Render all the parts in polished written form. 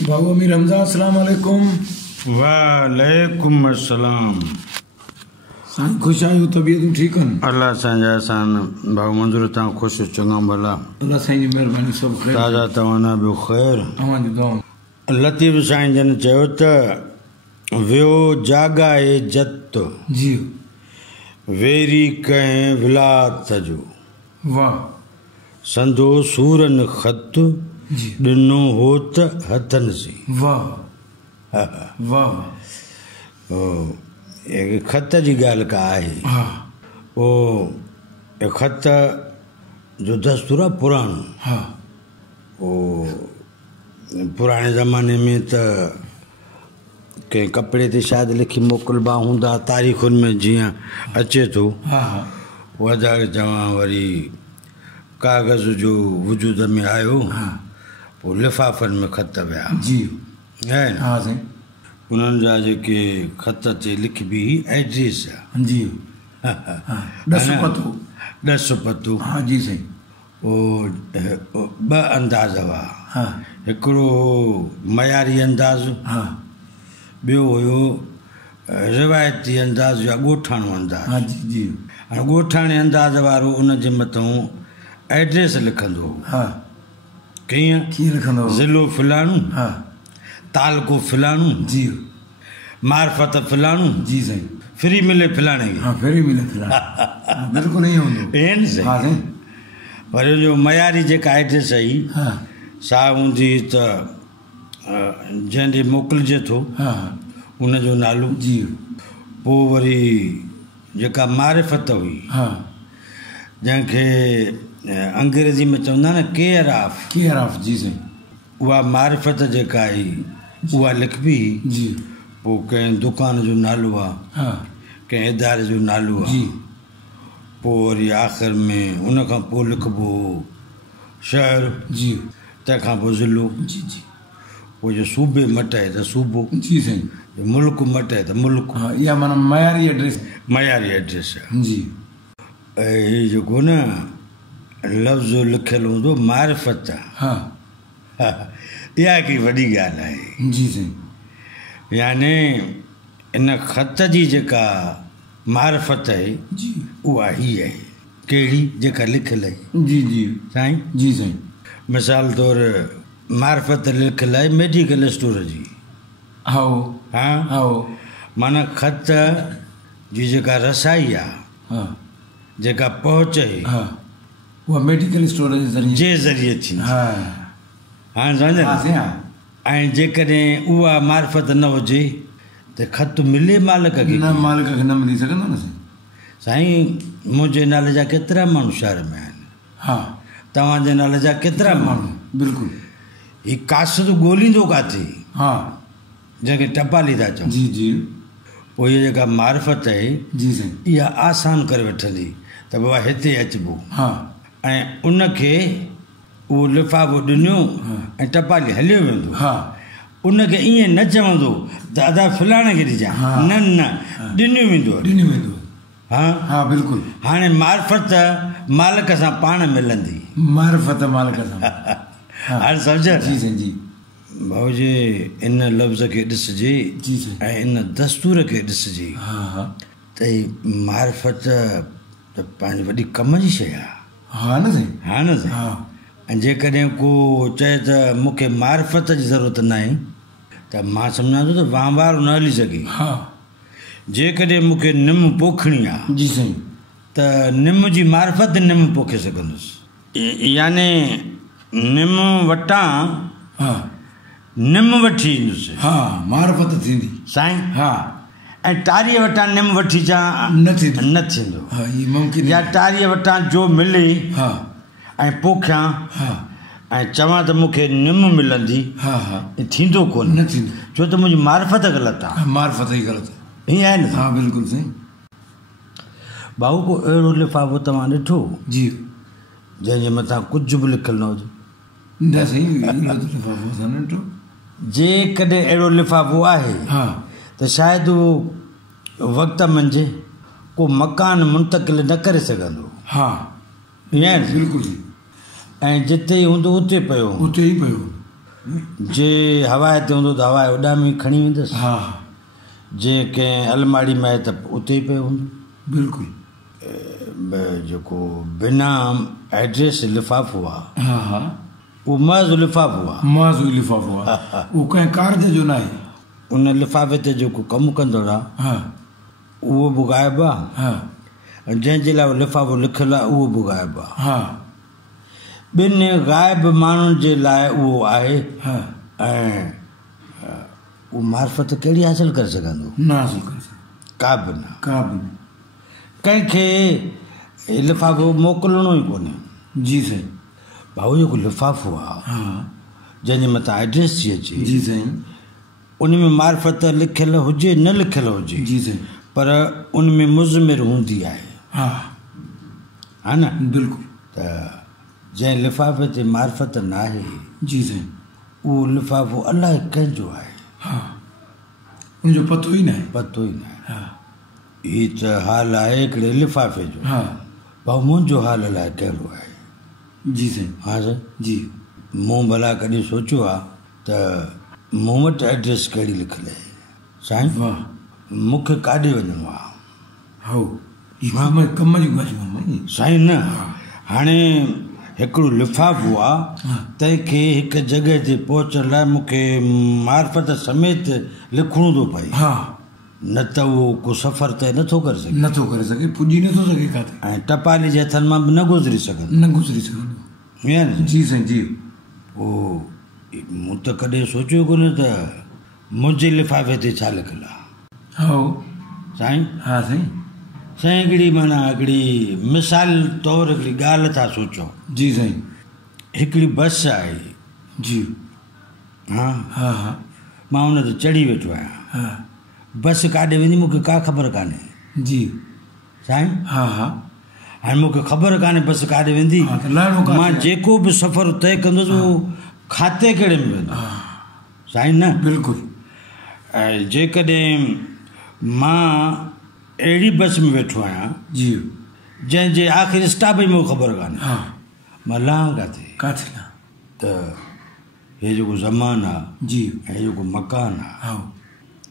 बाबू अमीर हमजा अस्सलाम वालेकुम। वालेकुम अस्सलाम। साईं खुश आहियो, तबियतूं ठीक आहिनि? अल्लाह संजा सान भाऊ मंजूर ता खुश चंगा भला। अल्लाह साईं जी महिरबानी सब खैर। ताजा तवाना बि खैर। तव्हां जी दुआ। लतीफ़ साईं जन चयो त वियो जागाए जत जी वेरी कंहिं विलात जो वाह संदो सूरन ख़त जी ॾिनो हो त हथनि से। वाह वाह ख़त जी ॻाल्हि का आहे। हा ओ ख़त जो दस्तूर आहे पुराणो। हा ओ पुराणे ज़माने में त कंहिं कपिड़े ते शायदि लिखी मोकिलबा हूंदा तारीख़ुनि में जीअं अचे थो। हा हा वधारे चवां वरी कागज़ जो वजूद में आयो। हा पोइ लिफ़ाफ़नि में ख़त विया जी आहे न। हा साईं उन्हनि जा जेके ख़त ते लिखबी एड्रेस आहे जी ॾस पतो ॾस पतो। हा जी साईं। ॿ अंदाज़ हुआ। हा हिकिड़ो मयारी अंदाज़, हा ॿियो हुयो रिवायती अंदाज़ या ॻोठाणो अंदाज़। हा जी जी हाणे ॻोठाणे अंदाज़ वारो उन जे मथां एड्रेस लिखंदो हो। हा कीअं कीअं लिखंदो? ज़िलो फलाणो, हा तालको फलाणो, जी मार्फत फलाणो, जी साईं। फ्री मिले फलाणे खे। हाँ फेरी मिले फिलहाल बिल्कुल नहीं हूंदो। आहिनि साईं। हा साईं। वरी जो मयारी जेका एड्रेस आई हा सा हूंदी त जंहिं ॾे मोकिलिजे थो हा उनजो नालो। जी पोइ वरी जेका मारिफ़त हुई हा जंहिंखे अंग्रेज़ी में चवंदा न केयर ऑफ, केयर ऑफ जी साईं। उहा मारिफ़त जेका आई उहा लिखबी। जी पोइ कंहिं दुकान जो नालो आहे, हा कंहिं इदारे जो नालो आहे। जी पोइ वरी आख़िर में उनखां पोइ लिखबो शहर, जी तंहिंखां पोइ ज़िलो, जी जी पोइ जो सूबे मटाए त सूबो, जी साईं। मुल्क मटाए त मुल्क। हा इहा माना मयारी एड्रेस। मयारी एड्रेस आहे। जी ऐं हीउ जेको न लफ़्ज़ लिखियलु हूंदो मारिफ़त, हा इहा हिकिड़ी वॾी ॻाल्हि आहे। जी साईं। याने इन ख़त जी जेका मारिफ़त आहे जी उहा ही आहे। कहिड़ी? जेका लिखियलु आहे जी जी साईं। जी साईं। मिसाल तौर मारिफ़त लिखियलु आहे मेडिकल स्टोर जी। हा हा हा माना ख़त जी जेका रसाई आहे, हा जेका पहुच आहे, हा उहा मेडिकल स्टोर जे ज़रिए थी। हा हाणे सम्झ हा साईं। हा ऐं जेकॾहिं उहा मारिफ़त न हुजे त ख़त मिले मालिक खे? न मालिक खे न मिली सघंदो न साईं। साईं मुंहिंजे नाले जा केतिरा माण्हू शहर में आहिनि, हा तव्हांजे नाले जा केतिरा माण्हू। बिल्कुलु। हीउ कासत ॻोल्हींदो किथे हा जंहिंखे टपाली था चऊं। जी जी पोइ इहा जेका मारिफ़त आहे जी साईं। इहा आसान करे वठंदी त बाबा हिते अचिबो। हा ऐं उनखे उहो लिफ़ाफ़ो ॾिनो ऐं टपाली हलियो वेंदो। हा उनखे ईअं न चवंदो त अदा फलाणे खे ॾिजां। हा। न न ॾिनो वेंदो। ॾिनी वेंदो। हा हा बिल्कुलु। हाणे मारिफ़त मालिक सां पाण मिलंदी। मारिफ़त मालिक सां। हाणे सम्झ जी साईं। जी भाऊजी इन लफ़्ज़ खे ॾिसजे जी साईं। ऐं इन दस्तूर खे ॾिसजे हा हा त हीअ मारिफ़त त पंहिंजी वॾी कम जी शइ आहे। हा न साईं। हा न साईं। हा ऐं जेकॾहिं को चए त मूंखे मारिफ़त जी ज़रूरत न आहे त मां सम्झां थो त वांवार न हली सघे। हा जेकॾहिं मूंखे निम पोखणी आहे जी साईं। त निम जी मारिफ़त निम पोखे सघंदुसि। याने निम वटां हा निम वठी ईंदुसि हा मारिफ़त थींदी साईं। हा ऐं टारीअ वटां निम वठी अचां न थींदी। न थींदो। हा इहा मुमकिन या टारीअ वटां जो मिले हा ऐं पोखियां हा ऐं चवां त मूंखे निम मिलंदी, हा हा थींदो कोन। न थींदो। छो त मुंहिंजी मारिफ़त ग़लति आहे। मारिफ़त ई ग़लति। हीअं आहे न। हा बिल्कुलु साईं। भाऊ को अहिड़ो लिफ़ाफ़ो तव्हां ॾिठो जी जंहिंजे मथां कुझु बि लिखियलु न हुजे? न साईं लिफ़ाफ़ो असां न ॾिठो। जेकॾहिं अहिड़ो लिफ़ाफ़ो आहे हा त शायदि उहो वक़्त मंझि को मकान मुंतक़िल न करे सघंदो। हा ईअं बिल्कुलु। ऐं जिते हूंदो उते पियो। उते ई पियो। जे हवाए ते हूंदो त हवाए उॾामी खणी वेंदुसि, हा जे कंहिं अलमाड़ी में आहे त उते ई पियो हूंदो। बिल्कुलु। जेको बिना एड्रेस लिफ़ाफ़ो आहे, हा हा उहो महज़ लिफ़ाफ़ो आहे, महज़ लिफ़ाफ़ो आहे, उहो कंहिं कार्ज जो न आहे। उन लिफ़ाफ़े ते जेको कमु कंदड़ आहे हा उहो बि ग़ाइबु आहे, हा ऐं जंहिंजे लाइ उहो लिफ़ाफ़ो लिखियलु आहे उहो बि ग़ाइबु आहे। हा ॿिनि ग़ाइब माण्हुनि जे लाइ उहो आहे। हा ऐं उहो मार्फत कहिड़ी हासिलु करे सघंदो? न हासिल करे सघे, का बि न। का बि न। कंहिंखे लिफ़ाफ़ो मोकिलणो ई कोन्हे। जी साईं। भाऊ जेको लिफ़ाफ़ो आहे हा जंहिंजे मथां एड्रेस थी अचे, जी साईं। उन में मार्फत लिखियलु हुजे न लिखियलु हुजे, जी साईं। पर उन में मुज़मिर हूंदी आहे, हा हा न? बिल्कुलु। त जंहिं लिफ़ाफ़े ते मार्फत न आहे, जी साईं, उहो लिफ़ाफ़ो अलाए कंहिंजो आहे, हा उनजो पतो ई न आहे। पतो ई न आहे। हा हीअ त हाल आहे हिकिड़े लिफ़ाफ़े जो। हा भाऊ मुंहिंजो हाल अलाए कहिड़ो आहे। जी साईं। हा साईं। जी मूं भला कॾहिं सोचियो आहे त मूं वटि एड्रेस कहिड़ी लिखियलु आहे? साईं वाह। मूंखे काॾे वञिणो आहे? हो कम जूं ॻाल्हियूं साईं न, हाणे हिकिड़ो लिफ़ाफ़ो आहे, हा तंहिंखे हिकु जॻह ते पहुचण लाइ मूंखे मार्फत समेत लिखणो थो पए, हा न त उहो को सफ़र तय नथो करे सघे, नथो करे सघे, पुॼी नथो सघे किथे, ऐं टपाली जे हथनि मां बि न गुज़री सघंदो। न गुज़री सघंदो। ईअं न? जी साईं। जी पोइ मूं त कॾहिं सोचियो कोन्हे त मुंहिंजे लिफ़ाफ़े ते छा लिखियलु आहे। हो साईं हा साईं। साईं हिकिड़ी माना हिकिड़ी मिसाल तौरु हिकिड़ी ॻाल्हि था सोचो। जी साईं। हिकिड़ी बस आहे, जी हा हा हा मां हुन ते चढ़ी वेठो आहियां, हा बस काॾे वेंदी मूंखे का ख़बर कान्हे। जी साईं हा हा हाणे मूंखे ख़बर कान्हे बस काॾे वेंदी, हा, त लहणो काथे मां आहे? जेको बि सफ़र तय कंदुसि उहो खाते कहिड़े में वेंदो। साईं न, बिल्कुलु। ऐं जेकॾहिं मां अहिड़ी बस में वेठो आहियां जी जंहिंजे आख़िरी स्टॉप ई मूंखे ख़बर कान्हे, हा मां लहां काथे? काथे न। त हे जेको ज़मानु आहे जी ऐं जेको मकान आहे, हा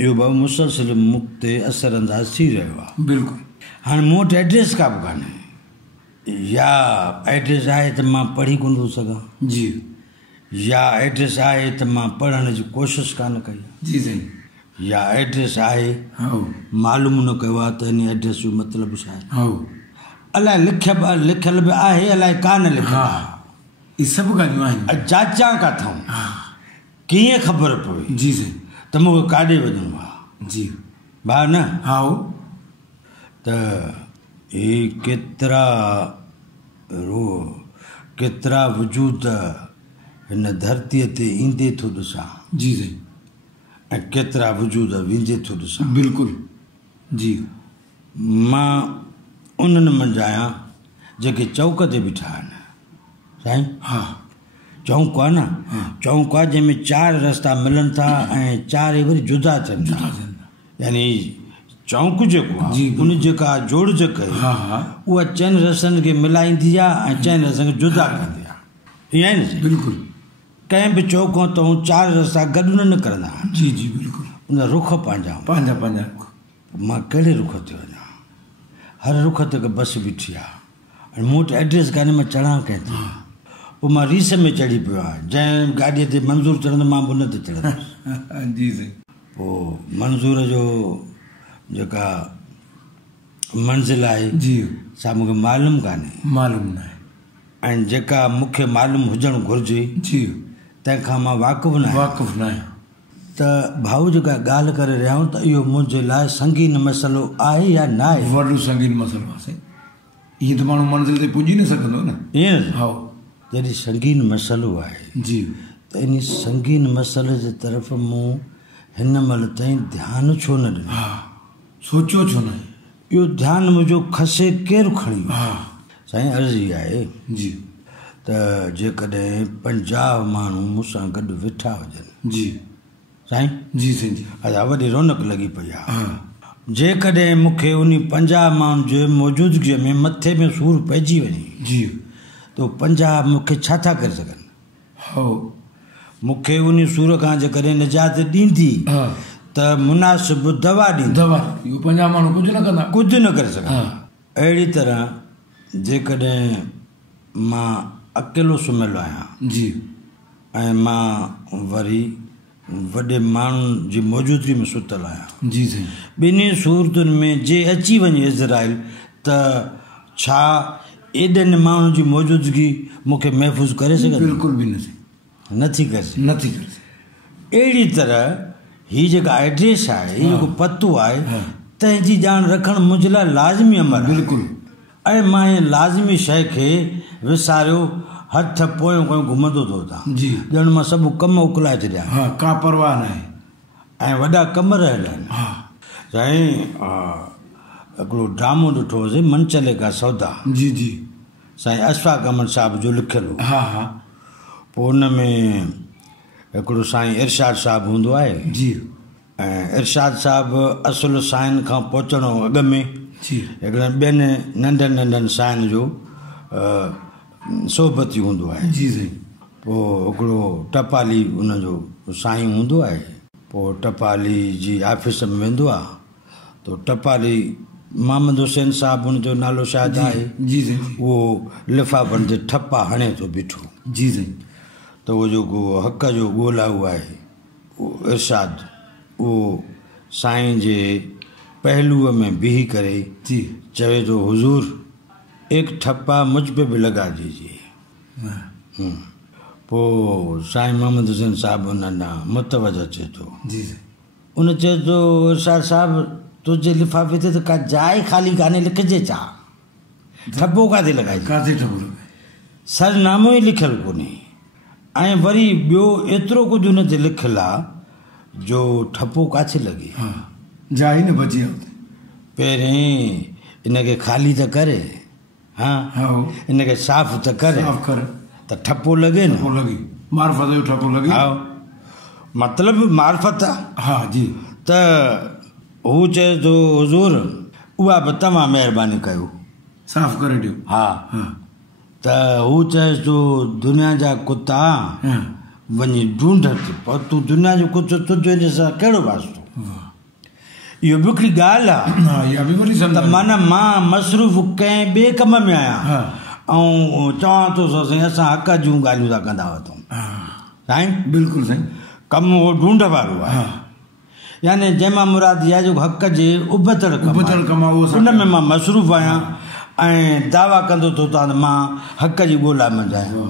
इहो भाउ मुसलसिल मूं ते असर अंदाज़ थी रहियो आहे। बिल्कुलु। हाणे मूं वटि एड्रेस का बि कान्हे, या एड्रेस आहे त मां पढ़ी कोन थो सघां, जी या एड्रेस आहे त मां पढ़ण जी कोशिशि कान कई, जी साईं। या एड्रेस आहे हा मालूम न कयो आहे त हिन एड्रेस जो मतिलबु छा आहे। हा अलाए लिखियलु बि आहे अलाए कान लिखियलु हा आहे। इहे सभु ॻाल्हियूं आहिनि। जांचा काथऊं, हा कीअं ख़बर पवे जी साईं। त मूंखे काॾे वञिणो आहे? जी भाउ न, हा त ही केतिरा वजूद हिन धरतीअ ते ईंदे थो ॾिसां, जी साईं। ऐं केतिरा वजूद वेंदे थो ॾिसां। बिल्कुलु। जी मां उन्हनि मंझि आहियां जेके चौक ते बीठा आहिनि। साईं हा चौंक आहे न, चौंक आहे जंहिंमें चारि रस्ता मिलनि था ऐं चारि वरी जुदा थियनि था, यानी चौंक जेको आहे जी उन जेका जोड़जक आहे हा हा उहा चइनि रस्तनि खे मिलाईंदी आहे ऐं चइनि रस्तनि खे जुदा कंदी आहे। ईअं आहे न? बिल्कुलु। कंहिं बि चौक तां चारि रस्ता गॾु न निकिरंदा आहिनि, जी जी बिल्कुलु। उन रुख पंहिंजा। पंहिंजा पंहिंजा। मां कहिड़े रुख ते वञा? हर रुख ते हिकु बस बीठी आहे, ऐं मूं वटि एड्रेस कान्हे, मां चढ़ां कंहिं ते? पोइ मां रीस में चढ़ी पियो आहियां, जंहिं गाॾीअ ते मंज़ूर चढ़ंदो मां बि उन ते चढ़ंदुसि। जी साईं। पोइ मंज़ूर जो जेका मंज़िल आहे जी सा मूंखे मालूम कान्हे, मालूम न आहे। ऐं जेका मूंखे मालूम हुजणु घुरिजे जी तंहिंखां मां वाक़ुफ़ु न आहियां। वाक़ुफ़ न आहे। त भाऊ जेका ॻाल्हि करे रहिया आहियूं त इहो मुंहिंजे लाइ संगीन मसइलो आहे या न आहे? वॾो संगीन मसइलो आहे साईं। ईअं त माण्हू मंज़िल ते पुॼी न सघंदो न। ईअं हा जॾहिं संगीन मसइलो आहे जी त इन संगीन मसइले जे तरफ़ मूं हिन महिल ताईं ध्यानु छो न ॾिनो? हा सोचियो छो न? इहो ध्यानु मुंहिंजो खसे केरु खणी वियो? हा साईं अर्ज़ु इहा आहे जी त जेकॾहिं 50 माण्हू मूंसां गॾु वेठा हुजनि, जी साईं जी साईं जी अदा वॾी रौनक लॻी पई आहे। हा जेकॾहिं मूंखे उन 50 माण्हुनि जे मौजूदगीअ में मथे में सूरु पइजी वञे जी त 50 मूंखे छा था करे सघनि? हो मूंखे उन सूर खां जेकॾहिं निजात ॾींदी हा त मुनासिबु दवा ॾींदी, दवा इहो 50 माण्हू कुझु न कंदा। कुझु न करे सघां। हा अहिड़ी तरह जेकॾहिं मां अकेलो सुम्हियलु आहियां जी ऐं मां वरी वॾे माण्हुनि जी मौजूदगी में सुतल आहियां, जी साईं। ॿिन्ही सूरतुनि में जे अची वञे इज़राइल त छा एॾनि माण्हुनि जी मौजूदगी मूंखे महफ़ूज़ करे सघंदी? बिल्कुलु बि न साईं, नथी करे सघे। नथी करे सघे। अहिड़ी तरह हीअ जेका एड्रेस आहे, हीअ जेको पतो आहे, तंहिंजी ॼाण रखणु मुंहिंजे लाइ लाज़मी अमल आहे। बिल्कुलु। ऐं मां इहे लाज़मी शइ खे विसारियो हथ पोयों कोई घुमंदो थो हुतां, जी ॼण मां सभु कम उकलाए छॾिया हा, का परवाह न आहे। ऐं वॾा कम रहियल आहिनि। हा साईं हिकिड़ो ड्रामो ॾिठो होसीं, मन चले का सौदा, जी जी साईं अशफाक अहमद साहिब जो लिखियलु हो। हा हा पोइ हुन में हिकिड़ो साईं इरशाद साहिबु हूंदो आहे, जी ऐं इरशाद साहिबु असुलु साईं खां पहुचणो अॻु में जी हिकिड़नि ॿियनि नंढनि नंढनि साईं जो सोबती हूंदो आहे। जी साईं। पोइ हिकिड़ो टपाली हुनजो साईं हूंदो आहे। पोइ टपाली जी ऑफिस में वेंदो आहे त टपाली मोहम्मद हुसैन साहिबु हुनजो नालो शायदि आहे, जी साईं। उहो लिफ़ाफ़नि ते ठपा हणे थो बीठो, जी साईं। त उहो जेको हक़ जो ॻोल्हाउ आहे उहो इरशाद उहो साईं जे पहलूअ में बीही करे जी चवे थो, हुज़ूर एक ठप्पा मुझ पे भी लगा दीजिए। पोइ साईं मोहम्मद हुसैन साहिबु हुन ॾांहुं मुतवजह थिए थो। जी साईं। उन चए थो, इरशाद साहिबु तुंहिंजे लिफ़ाफ़े ते त का जाइ ख़ाली कान्हे, लिखिजे छा? ठपो काथे लॻाइजे? काथे ठपो लॻाए? सरनामो ई लिखियलु कोन्हे, ऐं वरी ॿियो एतिरो कुझु हुन ते लिखियलु आहे जो ठपो काथे लॻे? हा, जाइ न बची आहे हुते। पहिरीं इनखे ख़ाली त करे, हा हा इनखे साफ़ त करे, साफ़ कर त ठपो लॻे न। ठपो लॻे, मार्फत जो ठपो लॻे। हा मतिलबु मार्फत आहे। हा जी। त हू चए थो, हुज़ूर उहा बि तव्हां महिरबानी कयो, साफ़ करे ॾियो। हा। हा त हू चएसि थो, दुनिया जा कुता हा वञी ढूंढ थी, पर तूं दुनिया जो कुतो तुंहिंजो हिन सां कहिड़ो वास्तो? इहो बि हिकिड़ी ॻाल्हि आहे। हा, इहा बि वरी त माना मां मसरूफ़ कंहिं ॿिए कम में आहियां, हा ऐं चवां थो साईं असां हक़ जूं ॻाल्हियूं था कंदा वठूं। साईं बिल्कुलु साईं। कमु उहो ढूंढ वारो आहे, हा यानी जंहिंमां मुराद इहा जो हक़ जे उबतड़ कम आहे, उन में मां मसरूफ़ आहियां ऐं दावा कंदो थो त मां हक़ जी ॻोल्हा में आहियां।